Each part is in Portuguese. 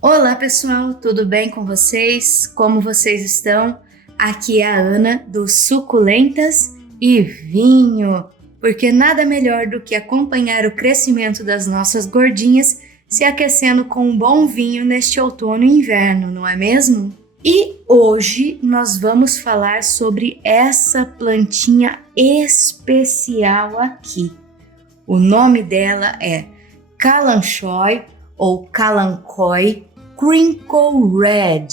Olá pessoal, tudo bem com vocês? Como vocês estão? Aqui é a Ana do Suculentas e Vinho, porque nada melhor do que acompanhar o crescimento das nossas gordinhas se aquecendo com um bom vinho neste outono e inverno, não é mesmo? E hoje nós vamos falar sobre essa plantinha especial aqui. O nome dela é Kalanchoe ou Kalanchoe Crinkle Red.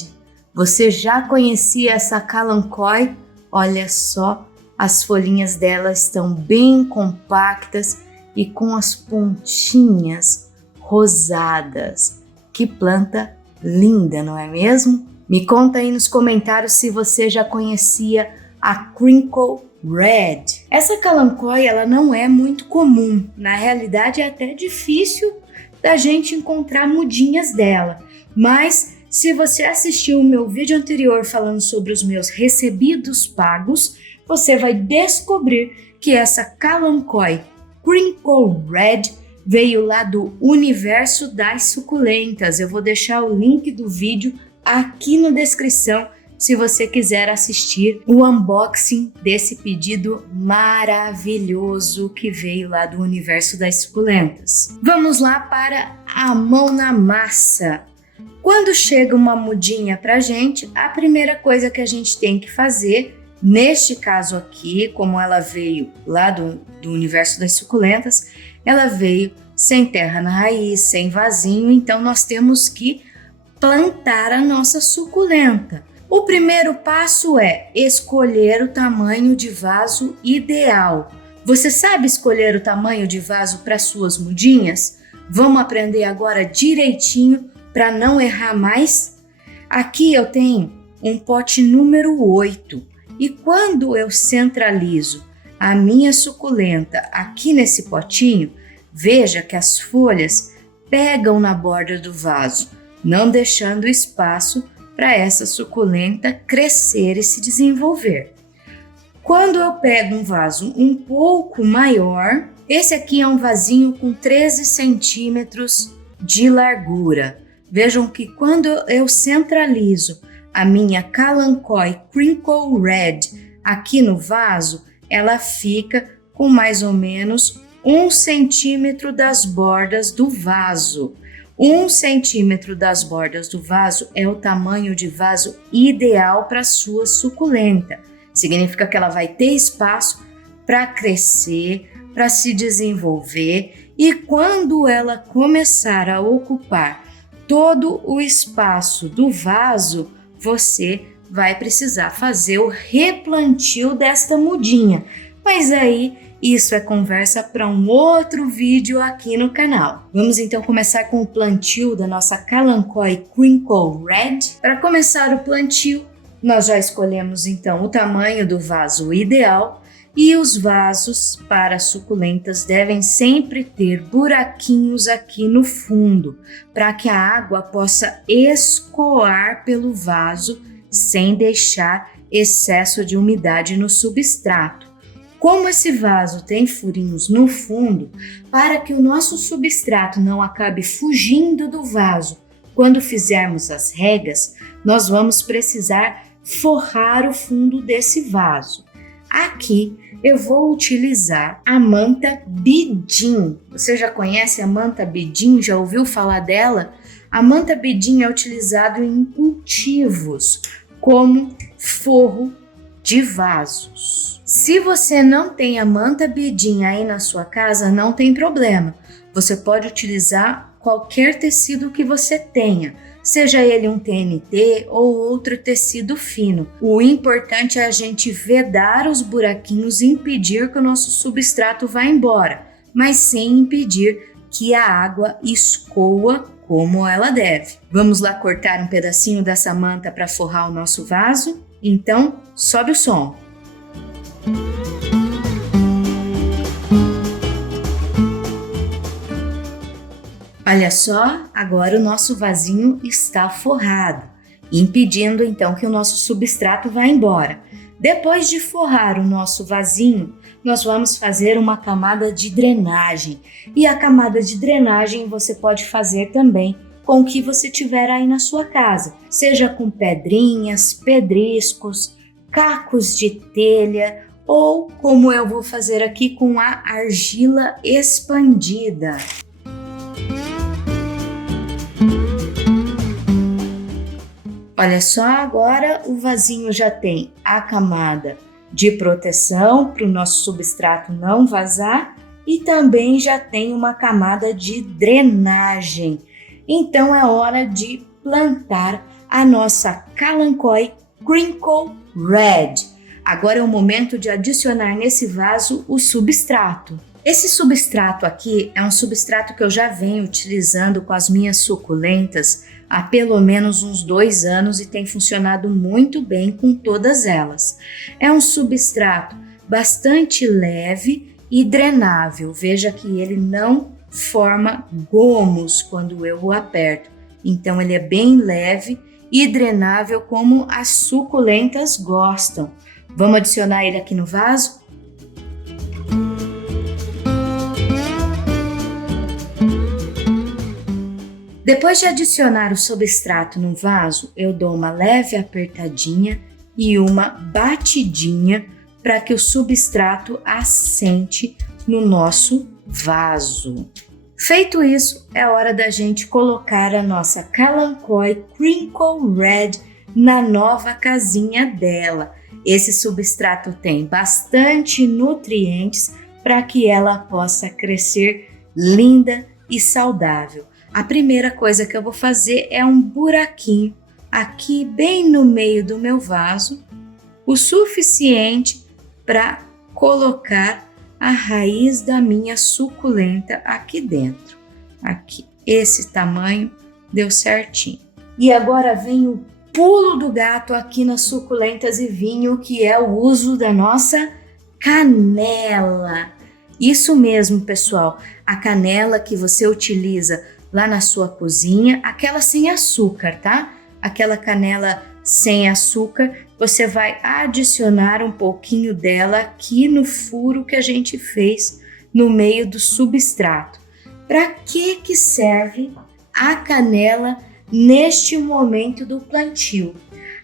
Você já conhecia essa Kalanchoe? Olha só, as folhinhas dela estão bem compactas e com as pontinhas rosadas. Que planta linda, não é mesmo? Me conta aí nos comentários se você já conhecia a Crinkle Red. Essa Kalanchoe ela não é muito comum, na realidade é até difícil da gente encontrar mudinhas dela, mas se você assistiu o meu vídeo anterior falando sobre os meus recebidos pagos, você vai descobrir que essa Kalanchoe Crinkle Red veio lá do universo das suculentas. Eu vou deixar o link do vídeo aqui na descrição se você quiser assistir o unboxing desse pedido maravilhoso que veio lá do universo das suculentas. Vamos lá para a mão na massa. Quando chega uma mudinha pra gente, a primeira coisa que a gente tem que fazer, neste caso aqui, como ela veio lá do universo das suculentas, ela veio sem terra na raiz, sem vasinho, então nós temos que plantar a nossa suculenta. O primeiro passo é escolher o tamanho de vaso ideal. Você sabe escolher o tamanho de vaso para suas mudinhas? Vamos aprender agora direitinho para não errar mais? Aqui eu tenho um pote número 8 e quando eu centralizo a minha suculenta aqui nesse potinho, veja que as folhas pegam na borda do vaso, não deixando espaço para essa suculenta crescer e se desenvolver. Quando eu pego um vaso um pouco maior, esse aqui é um vasinho com 13 centímetros de largura. Vejam que quando eu centralizo a minha Kalanchoe Crinkle Red aqui no vaso, ela fica com mais ou menos 1 centímetro das bordas do vaso. 1 centímetro das bordas do vaso é o tamanho de vaso ideal para a sua suculenta. Significa que ela vai ter espaço para crescer, para se desenvolver e quando ela começar a ocupar todo o espaço do vaso, você vai precisar fazer o replantio desta mudinha. Mas aí isso é conversa para um outro vídeo aqui no canal. Vamos então começar com o plantio da nossa Kalanchoe Crinkle Red. Para começar o plantio, nós já escolhemos então o tamanho do vaso ideal e os vasos para suculentas devem sempre ter buraquinhos aqui no fundo para que a água possa escoar pelo vaso sem deixar excesso de umidade no substrato. Como esse vaso tem furinhos no fundo, para que o nosso substrato não acabe fugindo do vaso, quando fizermos as regas, nós vamos precisar forrar o fundo desse vaso. Aqui eu vou utilizar a manta bidim. Você já conhece a manta bidim? Já ouviu falar dela? A manta bidim é utilizada em cultivos como forro de vasos. Se você não tem a manta bidim aí na sua casa, não tem problema. Você pode utilizar qualquer tecido que você tenha, seja ele um TNT ou outro tecido fino. O importante é a gente vedar os buraquinhos e impedir que o nosso substrato vá embora, mas sem impedir que a água escoa como ela deve. Vamos lá cortar um pedacinho dessa manta para forrar o nosso vaso? Então, sobe o som. Olha só, agora o nosso vasinho está forrado, impedindo então que o nosso substrato vá embora. Depois de forrar o nosso vasinho, nós vamos fazer uma camada de drenagem. E a camada de drenagem você pode fazer também com o que você tiver aí na sua casa, seja com pedrinhas, pedriscos, cacos de telha ou como eu vou fazer aqui com a argila expandida. Olha só, agora o vasinho já tem a camada de proteção para o nosso substrato não vazar e também já tem uma camada de drenagem. Então é hora de plantar a nossa Kalanchoe Crinkle Red. Agora é o momento de adicionar nesse vaso o substrato. Esse substrato aqui é um substrato que eu já venho utilizando com as minhas suculentas há pelo menos uns 2 anos e tem funcionado muito bem com todas elas. É um substrato bastante leve e drenável. Veja que ele não forma gomos quando eu o aperto. Então ele é bem leve e drenável como as suculentas gostam. Vamos adicionar ele aqui no vaso? Depois de adicionar o substrato no vaso, eu dou uma leve apertadinha e uma batidinha para que o substrato assente no nosso vaso. Feito isso, é hora da gente colocar a nossa Kalanchoe Crinkle Red na nova casinha dela. Esse substrato tem bastante nutrientes para que ela possa crescer linda e saudável. A primeira coisa que eu vou fazer é um buraquinho aqui bem no meio do meu vaso, o suficiente para colocar a raiz da minha suculenta aqui dentro. Aqui, esse tamanho deu certinho. E agora vem o pulo do gato aqui nas suculentas e vinho, que é o uso da nossa canela. Isso mesmo, pessoal, a canela que você utiliza lá na sua cozinha, aquela sem açúcar, tá? Aquela canela sem açúcar, você vai adicionar um pouquinho dela aqui no furo que a gente fez no meio do substrato. Para que serve a canela neste momento do plantio?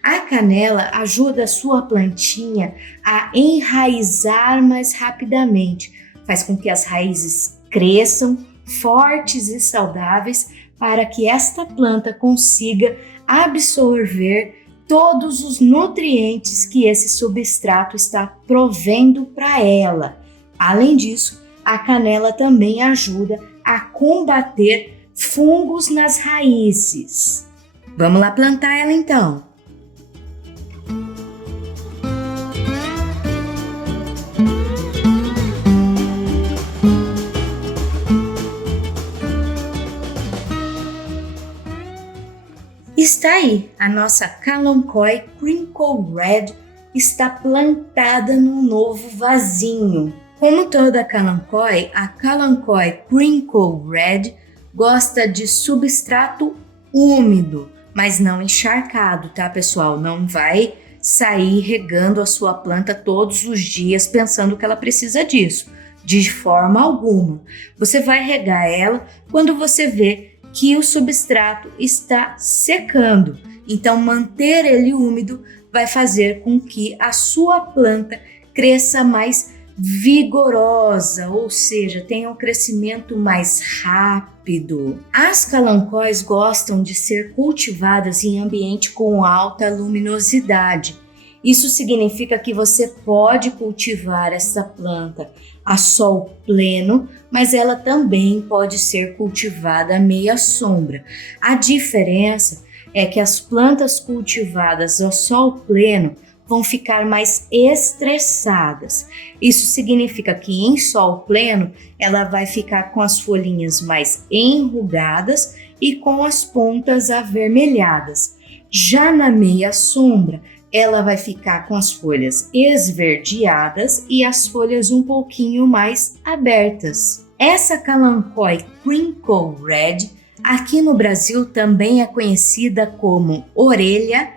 A canela ajuda a sua plantinha a enraizar mais rapidamente, faz com que as raízes cresçam fortes e saudáveis para que esta planta consiga absorver todos os nutrientes que esse substrato está provendo para ela. Além disso, a canela também ajuda a combater fungos nas raízes. Vamos lá plantar ela então. Está aí, a nossa Kalanchoe Crinkle Red está plantada num novo vasinho. Como toda Kalanchoe, a Kalanchoe Crinkle Red gosta de substrato úmido, mas não encharcado, tá, pessoal? Não vai sair regando a sua planta todos os dias pensando que ela precisa disso, de forma alguma. Você vai regar ela quando você vê que o substrato está secando. Então, manter ele úmido vai fazer com que a sua planta cresça mais vigorosa, ou seja, tenha um crescimento mais rápido. As Kalanchoes gostam de ser cultivadas em ambiente com alta luminosidade. Isso significa que você pode cultivar essa planta a sol pleno, mas ela também pode ser cultivada à meia sombra. A diferença é que as plantas cultivadas ao sol pleno vão ficar mais estressadas. Isso significa que em sol pleno ela vai ficar com as folhinhas mais enrugadas e com as pontas avermelhadas. Já na meia sombra, ela vai ficar com as folhas esverdeadas e as folhas um pouquinho mais abertas. Essa Kalanchoe Crinkle Red, aqui no Brasil também é conhecida como orelha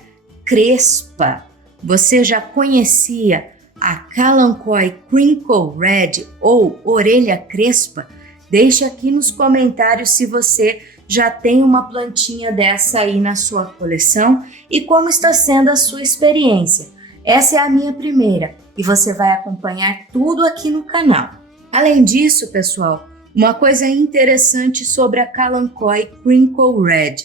crespa. Você já conhecia a Kalanchoe Crinkle Red ou orelha crespa? Deixe aqui nos comentários se você já tem uma plantinha dessa aí na sua coleção e como está sendo a sua experiência. Essa é a minha primeira e você vai acompanhar tudo aqui no canal. Além disso, pessoal, uma coisa interessante sobre a Kalanchoe Crinkle Red.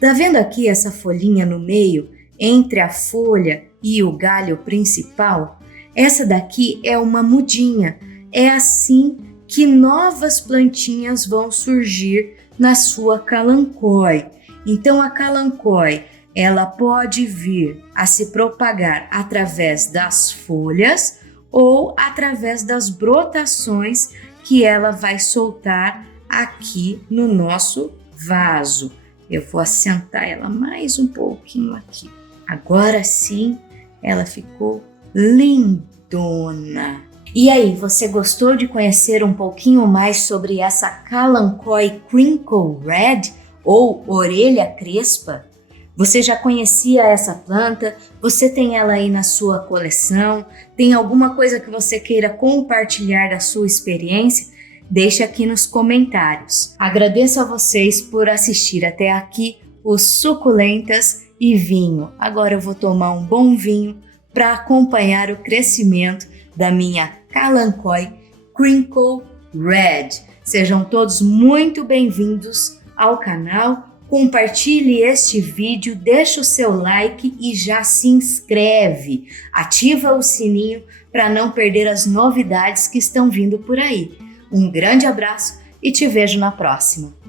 Tá vendo aqui essa folhinha no meio, entre a folha e o galho principal? Essa daqui é uma mudinha. É assim que novas plantinhas vão surgir na sua Kalanchoe. Então a Kalanchoe, ela pode vir a se propagar através das folhas ou através das brotações que ela vai soltar aqui no nosso vaso. Eu vou assentar ela mais um pouquinho aqui. Agora sim, ela ficou lindona. E aí, você gostou de conhecer um pouquinho mais sobre essa Kalanchoe Crinkle Red ou orelha crespa? Você já conhecia essa planta? Você tem ela aí na sua coleção? Tem alguma coisa que você queira compartilhar da sua experiência? Deixe aqui nos comentários. Agradeço a vocês por assistir até aqui os Suculentas e Vinho. Agora eu vou tomar um bom vinho para acompanhar o crescimento da minha Kalanchoe Crinkle Red. Sejam todos muito bem-vindos ao canal. Compartilhe este vídeo, deixa o seu like e já se inscreve. Ativa o sininho para não perder as novidades que estão vindo por aí. Um grande abraço e te vejo na próxima.